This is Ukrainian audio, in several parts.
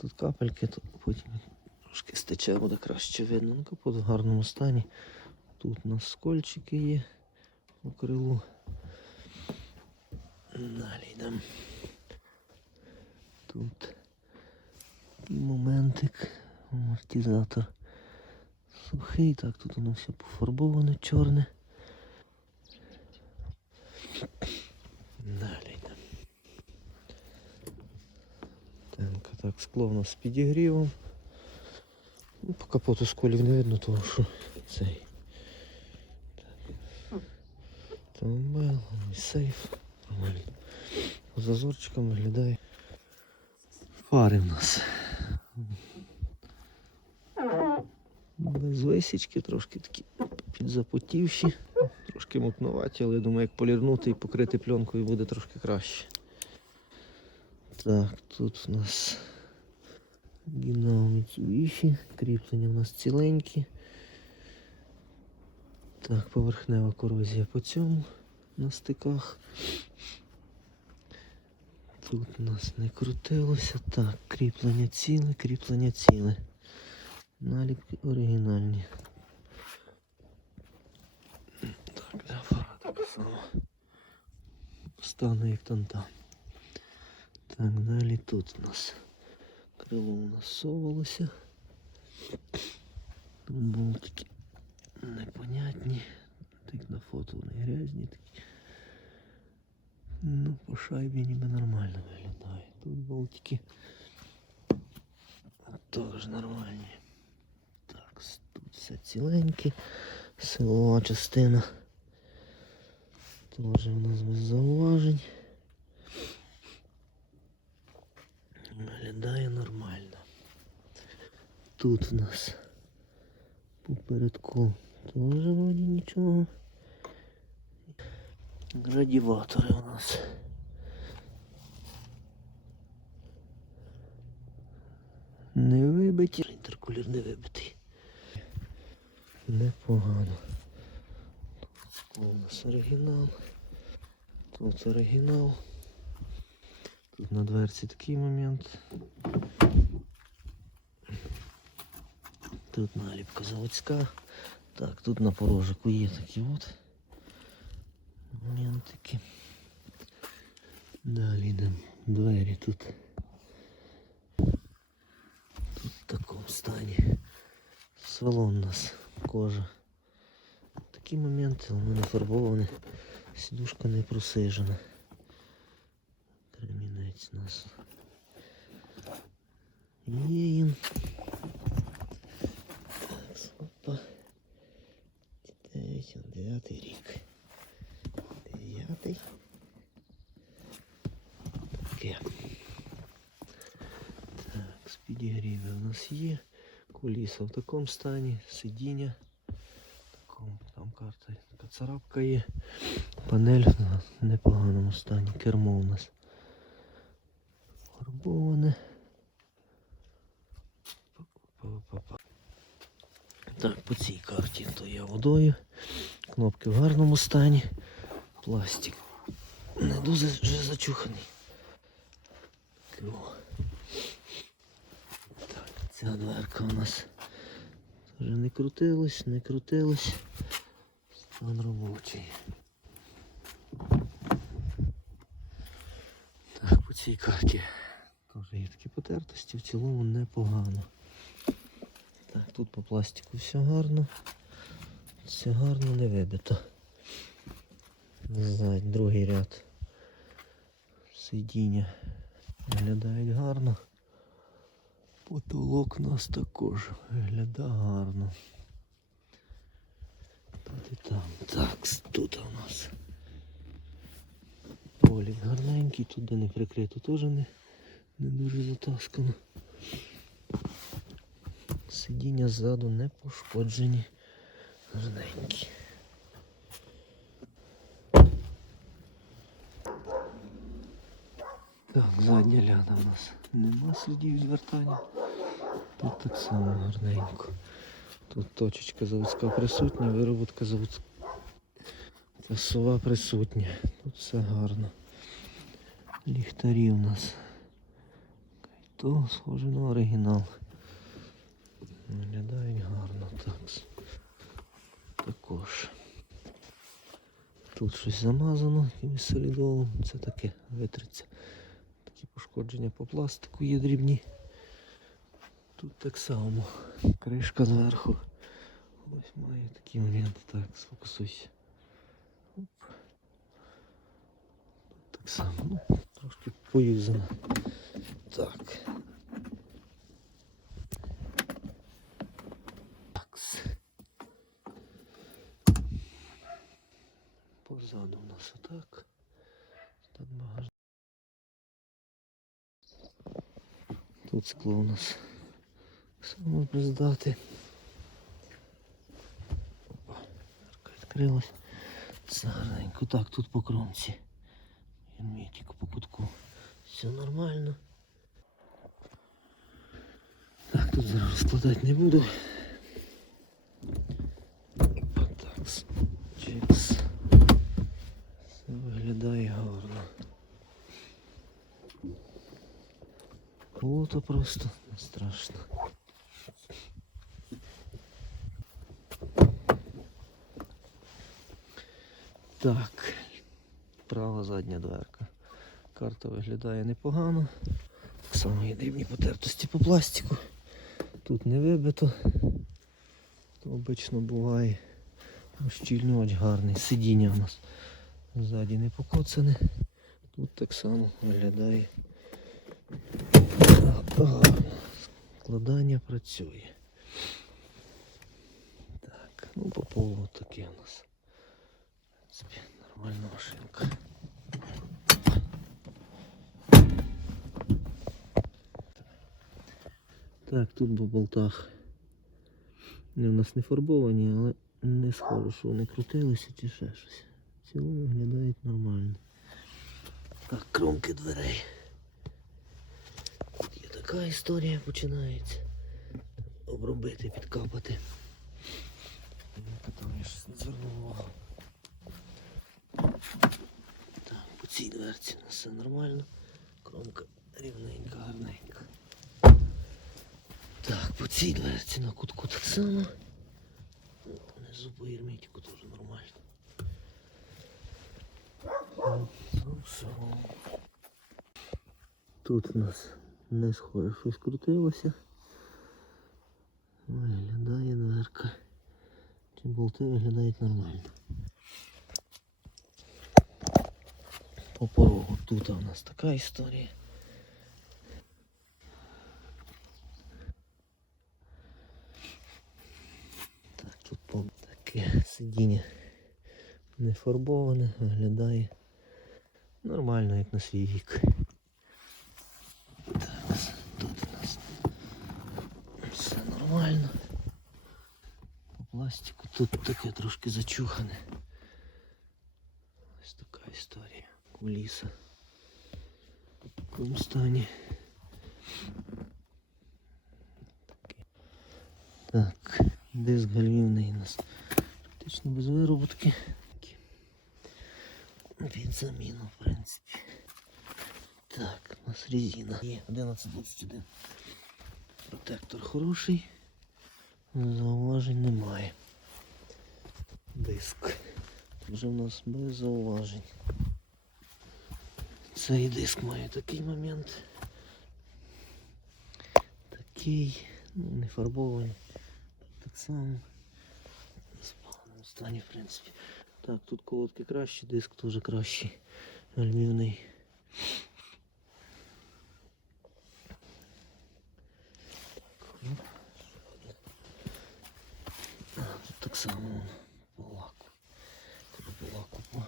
тут капельки, то потім трошки стече, буде краще видно. Ну, капот в гарному стані. Тут у нас скольчики є у крилу. Далі йдемо. Тут моментик. Амортизатор сухий. Так, тут воно все пофарбоване, чорне. Далі йдемо. Так, скло у нас з підігрівом. Ну, по капоту сколів не видно, тому що цей. Автомобіль, сейф. По виглядає. Фари в нас. Без висічки, трошки такі підзапотівші, трошки мутнуваті, але я думаю, як полірнути і покрити пленкою буде трошки краще. Так, тут у нас Гінал Mitsubishi, кріплення у нас ціленькі. Так, поверхнева корозія по цьому на стиках. Тут у нас не крутилося. Так, кріплення ціле, кріплення ціле. Наліпки оригінальні. Так, для фара так само. Стану як там там. Так, далі тут у нас крило у нас совалося. Болтики непонятні. Так на фото вони грязні такі. Ну, по шайбі ніби нормально виглядає. Тут болтики теж нормальні. Так, тут все ціленьке. Силова частина. Теж у нас без зауважень. Виглядає. Тут у нас попередку теж вроді нічого. Радіатори у нас. Не вибиті. Інтеркулір не вибитий. Непогано. Тут у нас оригінал. Тут оригінал. Тут на дверці такий момент. Тут наліпка заводська. Так, тут на порожику є такі от моментики. Далі йдемо. Двері тут. Тут в такому стані. Салон у нас кожа. Такі моменти, воно не фарбоване. Сідушка не просижена. Кремінець у нас. Є він. підігріви у нас є. Куліса в такому стані, сидіння. Там карта, така царапка є. Панель в непоганому стані. Кермо у нас фарбоване. Так, по цій карті то є водою. Кнопки в гарному стані. Пластик не дуже вже зачуханий. Ця дверка у нас вже не крутилась, не крутилась. Стан робочий. Так, по цій карті теж є такі потертості, в цілому непогано. Так, тут по пластику все гарно. Все гарно не вибито. Не другий ряд. Сидіння виглядають гарно. Потолок у нас також виглядає гарно. Тут і там. Так, тут у нас. Полік гарненький, тут де не прикрито теж не, не дуже затаскано. Сидіння ззаду не пошкоджені. Гарненькі. Так, задня ляда у нас нема слідів звертання. Тут так само гарненько. Тут точечка заводська присутня, вироботка заводська. Сова присутня. Тут все гарно. Ліхтарі у нас. то схоже на оригінал. Виглядають гарно так. Також. Тут щось замазано якимось солідолом. Це таке витриться. Такі пошкодження по пластику є дрібні. Тут так само. Кришка зверху. Ось має такі моменти. Так, сфокусуйся. Оп. Тут так само. Ну, трошки поюзано. Так. Позаду у нас отак. Так багажник. Тут скло у нас само пиздати. Опа, відкрилась. Це гарненько. Так, тут по кромці. Герметик по кутку. Все нормально. Так, тут зараз складати не буду. Отак. Чекс. Все виглядає гарно. Болото просто страшно. Так, права задня дверка. Карта виглядає непогано. Так само є дрібні потертості по пластику. Тут не вибито. То обично буває. Ощільнювач гарний. Сидіння у нас ззаді не покоцане. Тут так само виглядає. Складання працює. Так, ну по полу таке у нас. В нормальна машинка. Так, тут по болтах. Вони у нас не фарбовані, але не схоже, що вони крутилися чи ще щось. В цілому виглядають нормально. Так, кромки дверей. Така історія починається. Обробити, підкапати. Там я щось не звернув увагу. Так, по цій дверці у все нормально. Кромка рівненька, гарненька. Так, по цій дверці на кутку так само. Внизу по герметику теж нормально. Ну. Тут у нас не схоже щось крутилося. Виглядає дверка. Ці болти виглядають нормально. По порогу тут у нас така історія. Так, тут таке сидіння не фарбоване, виглядає нормально, як на свій вік. Так, тут у нас все нормально. По пластику тут таке трошки зачухане. Ось така історія. Куліса. В такому стані. Так, диск гальмівний у нас практично без вироботки. Під заміну, в принципі. Так, у нас резина. Є 1121. Протектор хороший. Зауважень немає. Диск. Вже в нас без зауважень. Цей диск має такий момент. Такий, ну не фарбований. Так само. В спаленому стані, в принципі. Так, тут колодки кращі, диск теж кращий. Альмівний. А, Тут так само по лаку. Тут по лаку по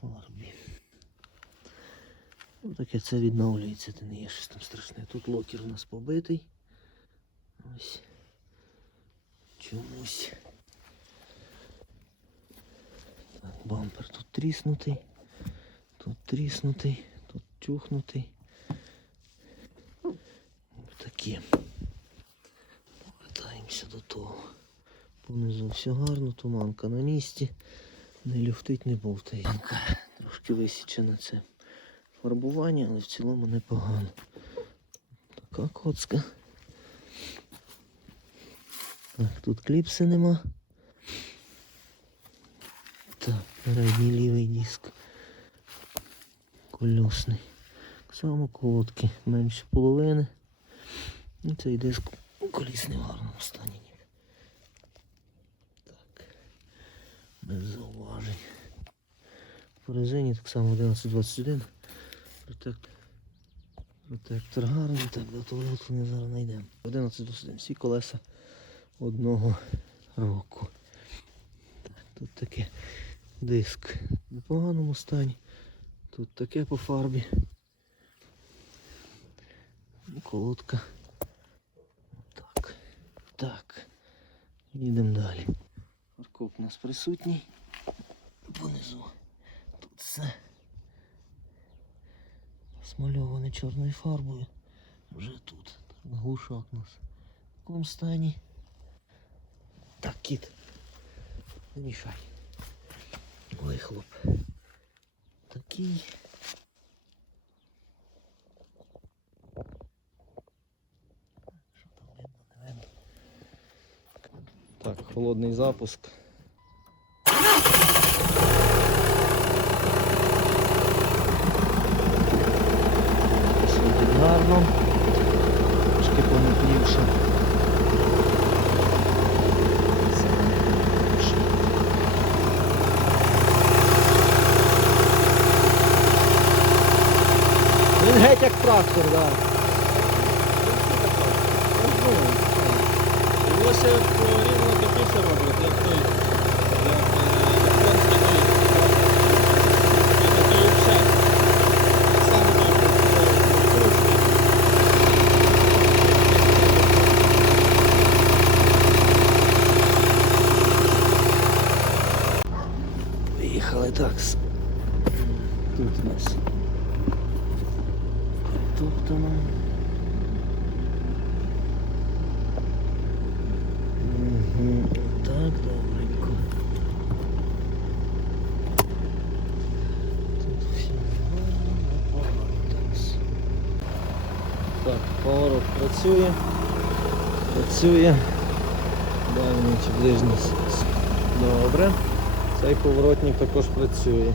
фарбі. Це відновлюється, це не є щось там страшне. Тут локер у нас побитий. Ось. Чомусь. Так, бампер тут тріснутий. Тут тріснутий, тут чухнутий. Такі. Повертаємося до того. Понизу все гарно, туманка на місці. Не люфтить, не бовтається. Трошки висічене це фарбування, але в цілому непогано. така коцка. Так, тут кліпси нема. Так, передній лівий диск. Колесний. Так само колодки менше половини. І цей диск колісний в гарному стані. Так. Без зауважень. По резині так само 1121. Протектор. Гарний, так до того ми зараз знайдемо. 1121. Всі колеса одного року. Так, тут таке диск в поганому стані. Тут таке по фарбі. Колодка. Так. Так. Їдемо далі. Фаркоп у нас присутній. Понизу. Тут все. Смальоване чорною фарбою. Вже тут. Так, глушак нас. В такому стані. Так, кіт. Не мішай. Такий. Там видно, не. Так, холодний запуск. Гарно. Трошки помутнівше. Він геть як трактор, так. Да. Його ще рівно такіше роблять, як той, як е, японський той. Це такий ще. Саме добре. Виїхали так. с- Тут у нас. Топтано. Угу. Так, добренько. Тут всі нормально, непогано. Так. Так, поворот працює. Працює. Дальній чи ближній. Добре. Цей поворотник також працює.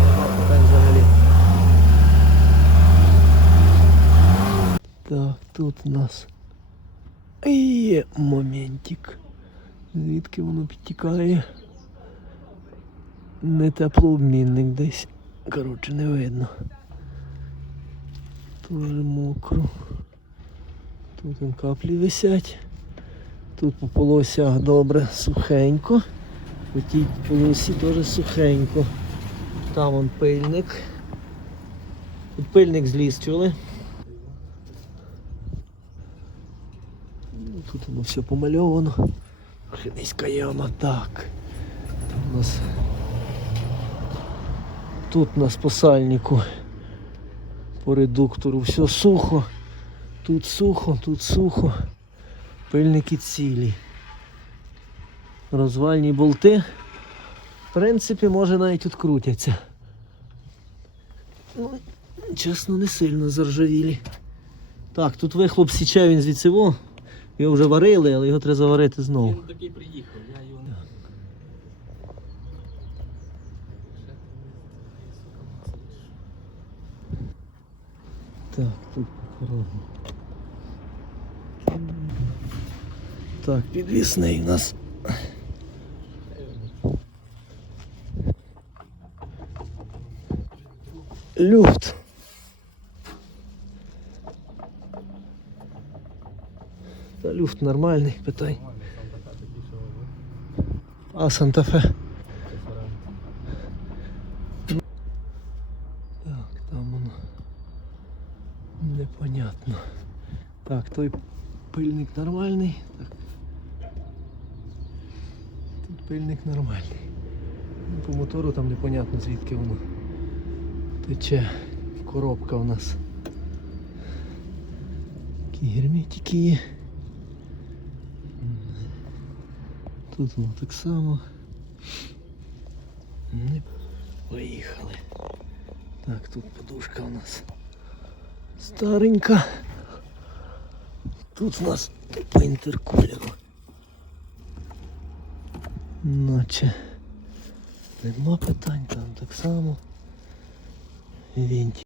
Нема питань взагалі. Так, тут у нас є моментик. Звідки воно підтікає? Не теплообмінник десь. Коротше, не видно. Дуже мокро. Тут он каплі висять. Тут по полосях добре сухенько. По тій полосі теж сухенько. Там вон пильник. Пильник зліз, чули? Ну, Тут воно все помальовано. Низька яма, так. Там у нас. Тут у нас по редуктору все сухо. Тут сухо, тут сухо. Пильники цілі. Розвальні болти. В принципі, може навіть тут крутяться. Ну, чесно, не сильно заржавілі. Так, тут вихлоп січе він звідси. Його вже варили, але його треба заварити знову. Він такий приїхав, я його не. Так, тут по кругу. Так, підвісний у нас. люфт. Люфт нормальний, питай. А Санта-Фе. Так, там воно непонятно. Так, той пильник нормальний. Так. Тут пильник нормальний. Ну, По мотору там непонятно звідки воно тече. Коробка у нас. Такі герметики є. Тут воно так само. Не поїхали. Так, тут подушка у нас старенька. Тут у нас по інтеркулеру. Наче нема питань, там так само. Вінтик.